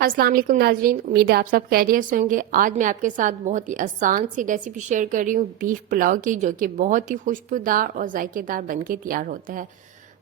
अस्सलाम वालेकुम नाजरीन, उम्मीद है आप सब खैरियत से होंगे। आज मैं आपके साथ बहुत ही आसान सी रेसिपी शेयर कर रही हूँ बीफ पुलाव की, जो कि बहुत ही खुशबूदार और जायकेदार बनके तैयार होता है।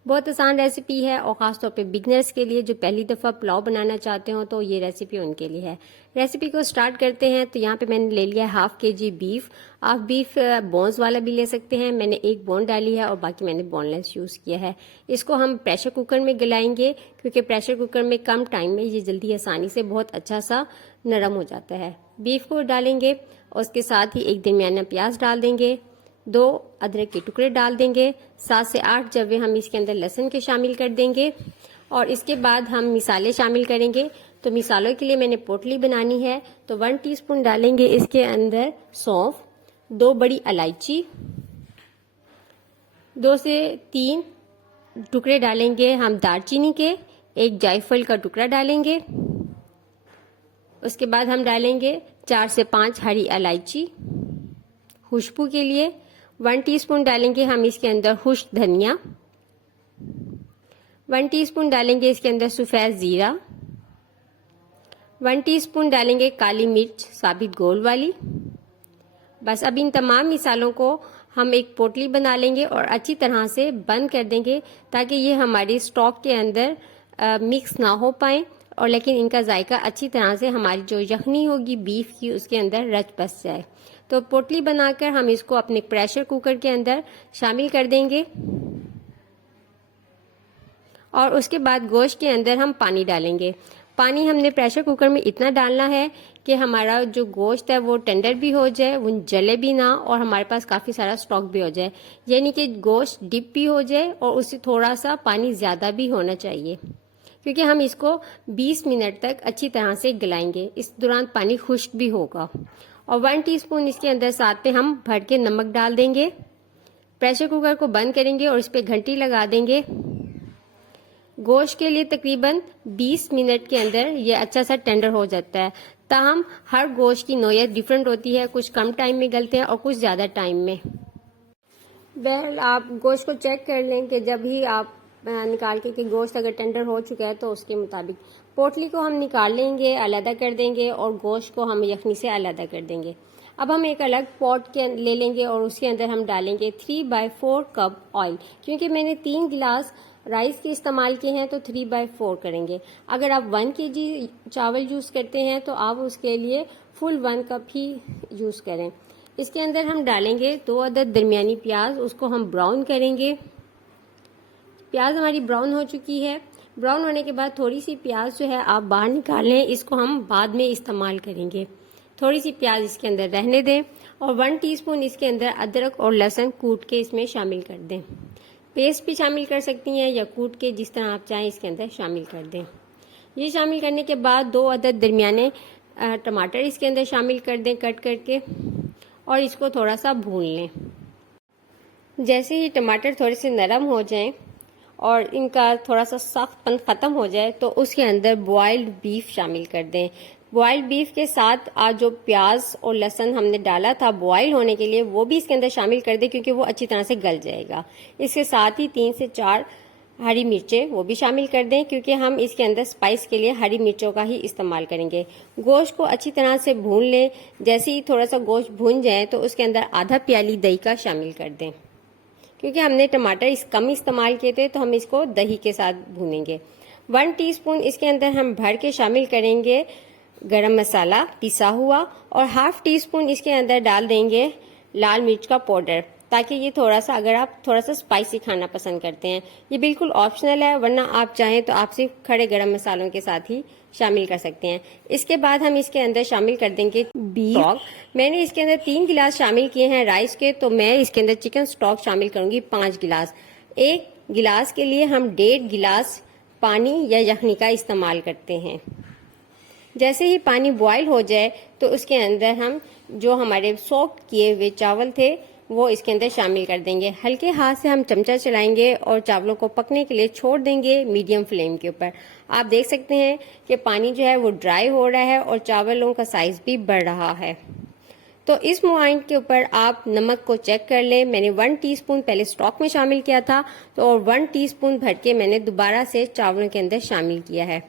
बहुत आसान रेसिपी है और ख़ासतौर पे बिगनर्स के लिए जो पहली दफ़ा पुलाव बनाना चाहते हो तो ये रेसिपी उनके लिए है। रेसिपी को स्टार्ट करते हैं। तो यहाँ पे मैंने ले लिया है हाफ kg बीफ। आप बीफ बोन्स वाला भी ले सकते हैं। मैंने एक बोन डाली है और बाकी मैंने बोनलेस यूज़ किया है। इसको हम प्रेशर कुकर में गलाएंगे, क्योंकि प्रेशर कुकर में कम टाइम में ये जल्दी आसानी से बहुत अच्छा सा नरम हो जाता है। बीफ को डालेंगे और उसके साथ ही एक दरमियाना प्याज डाल देंगे, 2 अदरक के टुकड़े डाल देंगे, 7 से 8 जवे हम इसके अंदर लहसुन के शामिल कर देंगे और इसके बाद हम मिसाले शामिल करेंगे। तो मिसालों के लिए मैंने पोटली बनानी है, तो 1 टीस्पून डालेंगे इसके अंदर सौंफ, 2 बड़ी इलायची, 2 से 3 टुकड़े डालेंगे हम दालचीनी के, 1 जायफल का टुकड़ा डालेंगे। उसके बाद हम डालेंगे 4 से 5 हरी इलायची खुशबू के लिए। 1 टीस्पून डालेंगे हम इसके अंदर खुश्क धनिया, 1 टीस्पून डालेंगे इसके अंदर सफ़ेद जीरा, 1 टीस्पून डालेंगे काली मिर्च साबित गोल वाली। बस अब इन तमाम मिसालों को हम एक पोटली बना लेंगे और अच्छी तरह से बंद कर देंगे, ताकि ये हमारी स्टॉक के अंदर मिक्स ना हो पाए और लेकिन इनका जायका अच्छी तरह से हमारी जो यखनी होगी बीफ की उसके अंदर रच बस जाए। तो पोटली बनाकर हम इसको अपने प्रेशर कुकर के अंदर शामिल कर देंगे और उसके बाद गोश्त के अंदर हम पानी डालेंगे। पानी हमने प्रेशर कुकर में इतना डालना है कि हमारा जो गोश्त है वो टेंडर भी हो जाए, वो जले भी ना और हमारे पास काफ़ी सारा स्टॉक भी हो जाए, यानी कि गोश्त डिप भी हो जाए और उससे थोड़ा सा पानी ज़्यादा भी होना चाहिए, क्योंकि हम इसको 20 मिनट तक अच्छी तरह से गलाएंगे। इस दौरान पानी खुश्क भी होगा और 1 टीस्पून इसके अंदर साथ में हम भर के नमक डाल देंगे। प्रेशर कुकर को बंद करेंगे और इस पर घंटी लगा देंगे। गोश्त के लिए तकरीबन 20 मिनट के अंदर ये अच्छा सा टेंडर हो जाता है। ताहम हर गोश्त की नौयत डिफरेंट होती है, कुछ कम टाइम में गलते हैं और कुछ ज़्यादा टाइम में। बहरहाल आप गोश्त को चेक कर लें कि जब ही आप निकाल के कि गोश्त अगर टेंडर हो चुका है तो उसके मुताबिक पोटली को हम निकाल लेंगे, अलग कर देंगे और गोश्त को हम यखनी से अलग कर देंगे। अब हम एक अलग पॉट के ले लेंगे और उसके अंदर हम डालेंगे 3/4 कप ऑयल। क्योंकि मैंने 3 गिलास राइस के इस्तेमाल किए हैं तो 3/4 करेंगे। अगर आप 1 kg चावल यूज़ करते हैं तो आप उसके लिए फुल 1 कप ही यूज़ करें। इसके अंदर हम डालेंगे 2 अदद दरमियानी प्याज, उसको हम ब्राउन करेंगे। प्याज हमारी ब्राउन हो चुकी है। ब्राउन होने के बाद थोड़ी सी प्याज जो है आप बाहर निकाल लें, इसको हम बाद में इस्तेमाल करेंगे। थोड़ी सी प्याज इसके अंदर रहने दें और 1 टीस्पून इसके अंदर अदरक और लहसुन कूट के इसमें शामिल कर दें। पेस्ट भी शामिल कर सकती हैं या कूट के, जिस तरह आप चाहें इसके अंदर शामिल कर दें। ये शामिल करने के बाद 2 अदद दरमियाने टमाटर इसके अंदर शामिल कर दें कट करके और इसको थोड़ा सा भून लें। जैसे ही टमाटर थोड़े से नरम हो जाएं और इनका थोड़ा सा सख्तपन ख़त्म हो जाए तो उसके अंदर बॉइल्ड बीफ शामिल कर दें। बॉइल्ड बीफ के साथ आज जो प्याज और लहसुन हमने डाला था बॉइल होने के लिए वो भी इसके अंदर शामिल कर दें, क्योंकि वो अच्छी तरह से गल जाएगा। इसके साथ ही 3 से 4 हरी मिर्चें वो भी शामिल कर दें, क्योंकि हम इसके अंदर स्पाइस के लिए हरी मिर्चों का ही इस्तेमाल करेंगे। गोश्त को अच्छी तरह से भून लें। जैसे ही थोड़ा सा गोश्त भून जाए तो उसके अंदर आधा प्याली दही का शामिल कर दें। क्योंकि हमने टमाटर कम इस्तेमाल किए थे तो हम इसको दही के साथ भूनेंगे। 1 टीस्पून इसके अंदर हम भर के शामिल करेंगे गरम मसाला पिसा हुआ और ½ टीस्पून इसके अंदर डाल देंगे लाल मिर्च का पाउडर, ताकि ये थोड़ा सा, अगर आप थोड़ा सा स्पाइसी खाना पसंद करते हैं, ये बिल्कुल ऑप्शनल है, वरना आप चाहें तो आप सिर्फ खड़े गरम मसालों के साथ ही शामिल कर सकते हैं। इसके बाद हम इसके अंदर शामिल कर देंगे बीफ स्टॉक। मैंने इसके अंदर 3 गिलास शामिल किए हैं राइस के, तो मैं इसके अंदर चिकन स्टॉक शामिल करूंगी 5 गिलास। 1 गिलास के लिए हम 1.5 गिलास पानी या यखनी का इस्तेमाल करते हैं। जैसे ही पानी बॉयल हो जाए तो उसके अंदर हम जो हमारे सोक किए हुए चावल थे वो इसके अंदर शामिल कर देंगे। हल्के हाथ से हम चमचा चलाएंगे और चावलों को पकने के लिए छोड़ देंगे मीडियम फ्लेम के ऊपर। आप देख सकते हैं कि पानी जो है वो ड्राई हो रहा है और चावलों का साइज भी बढ़ रहा है। तो इस पॉइंट के ऊपर आप नमक को चेक कर लें। मैंने 1 टीस्पून पहले स्टॉक में शामिल किया था, तो और 1 टीस्पून भर के मैंने दोबारा से चावलों के अंदर शामिल किया है।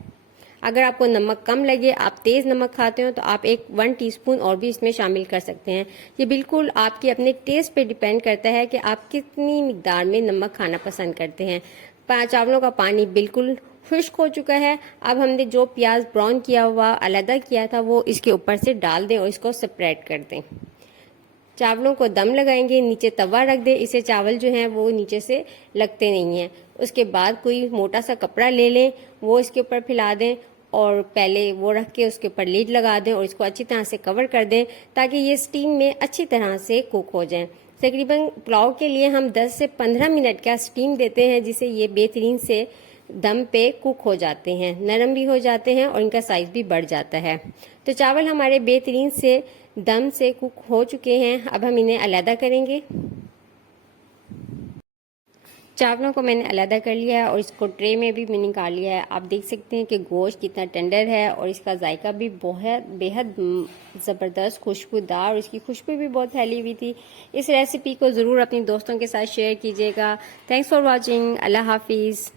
अगर आपको नमक कम लगे, आप तेज़ नमक खाते हो, तो आप 1 टीस्पून और भी इसमें शामिल कर सकते हैं। ये बिल्कुल आपके अपने टेस्ट पे डिपेंड करता है कि आप कितनी मिकदार में नमक खाना पसंद करते हैं। चावलों का पानी बिल्कुल खुश्क हो चुका है। अब हमने जो प्याज ब्राउन किया हुआ अलग किया था वो इसके ऊपर से डाल दें और इसको स्प्रेड कर दें। चावलों को दम लगाएंगे, नीचे तवा रख दें, इससे चावल जो हैं वो नीचे से लगते नहीं हैं। उसके बाद कोई मोटा सा कपड़ा ले लें, वो इसके ऊपर फैला दें और पहले वो रख के उसके ऊपर लीड लगा दें और इसको अच्छी तरह से कवर कर दें ताकि ये स्टीम में अच्छी तरह से कुक हो जाएं। तकरीबन पुलाव के लिए हम 10 से 15 मिनट का स्टीम देते हैं, जिससे ये बेहतरीन से दम पे कुक हो जाते हैं, नरम भी हो जाते हैं और इनका साइज भी बढ़ जाता है। तो चावल हमारे बेहतरीन से दम से कुक हो चुके हैं। अब हम इन्हें अलहदा करेंगे। चावलों को मैंने अलहदा कर लिया है और इसको ट्रे में भी मैंने निकाल लिया है। आप देख सकते हैं कि गोश्त कितना टेंडर है और इसका जायका भी बहुत बेहद ज़बरदस्त खुशबूदार और इसकी खुशबू भी बहुत फैली हुई थी। इस रेसिपी को ज़रूर अपने दोस्तों के साथ शेयर कीजिएगा। Thanks for watching. अल्लाह हाफिज़।